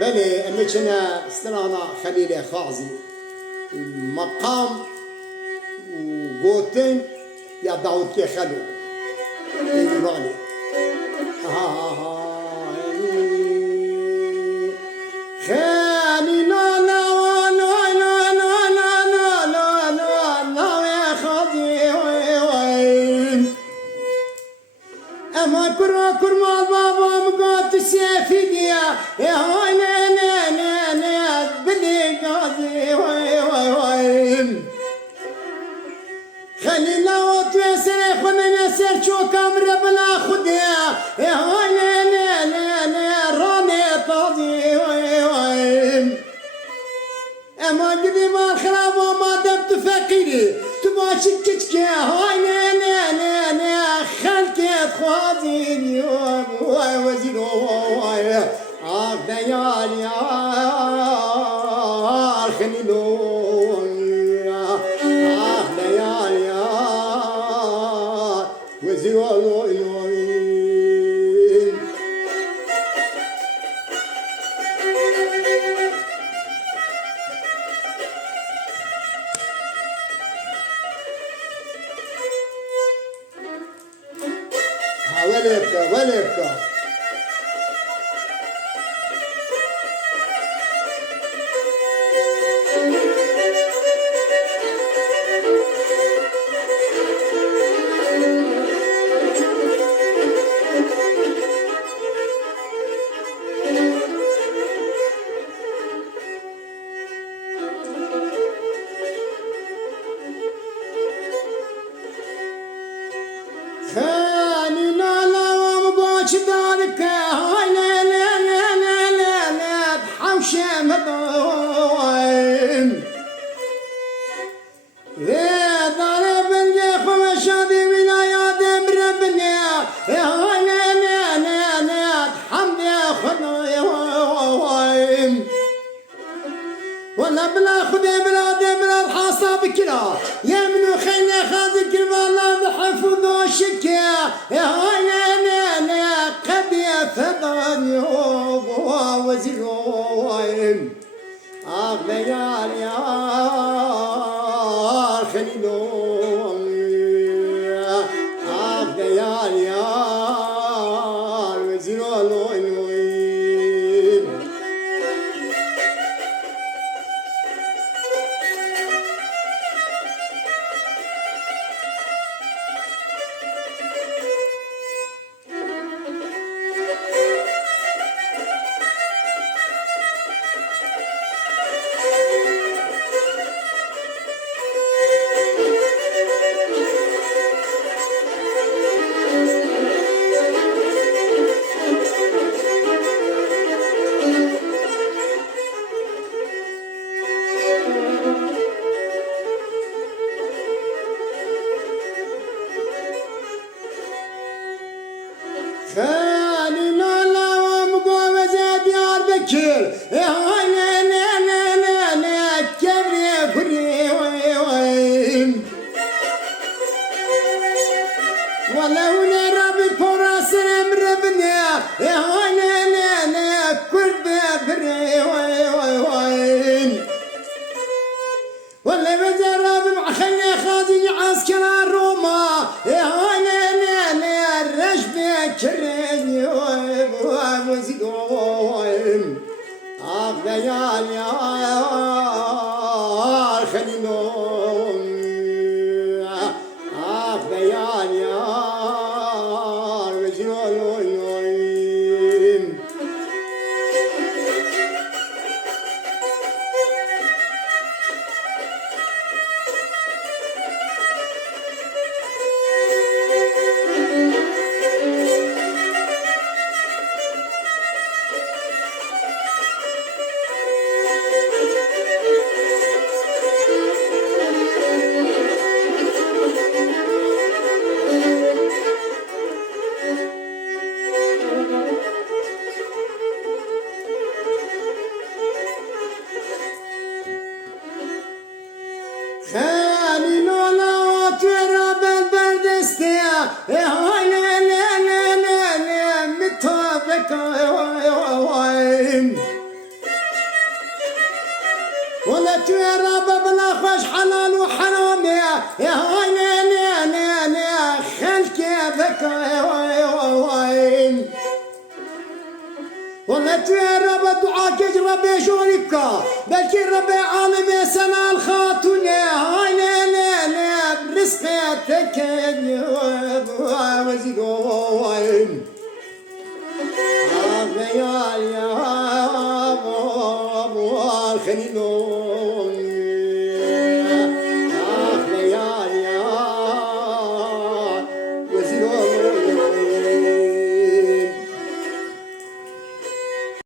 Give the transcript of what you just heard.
بلي أمشنا استرانا خليل خازي مقام وقوتين يا داود كي خلو اللي بالي خالي لا لا لا لا لا لا لا لا لا لا يا خازي وين أما كرما بابا مقات السيفي ديا يا هاي لا لا لا لا بدي قاضي وين خلينا وتوسر خلينا نسر شو كاميرا بلا خديا يا هاي لا لا لا لا رامي طاضي وين أما قدي ما خراب وما دبت فقيري تباشي كتكي هاي لا لا لا لا خلكي خوازيني واي وزيرو واي ديال يا خليلو ديال يا وزيرو ولا يبقى شدارك هاي لا لا لا لا لا لا بحوش مضوين يا ضرب الجيخ ومشادي ولايات مربني هاي لا لا لا لا بحمد يا خضوين ولا بلا خدي بلا حاصة بكرا يا منو خينا خاذك والله بحفظ وشكا هاي لا لا لا قد يفضل وزيروين ليال يا خليلون ليال يا وزيروين خالي لا لا ومقوم زاد يار بكر هاي لا لا لا لا لا كبري فري وين ولو نربي فراس مربني هاي لا لا لا كرب فري وين ولا بزرب مع خلي خازي عسكر الروما هاي لا لا لا رشبي كرني وزيدوين ليال يا خليلون ليال يا وزيدوين ولا ترى بلا خوش حلال وحرام يا هاي لا خل كيفك ولا ترى بدعاك ربي شورك بلكي ربي عالم سنا الخاتون يا هاي لا برزقك وزيدون يا خليلون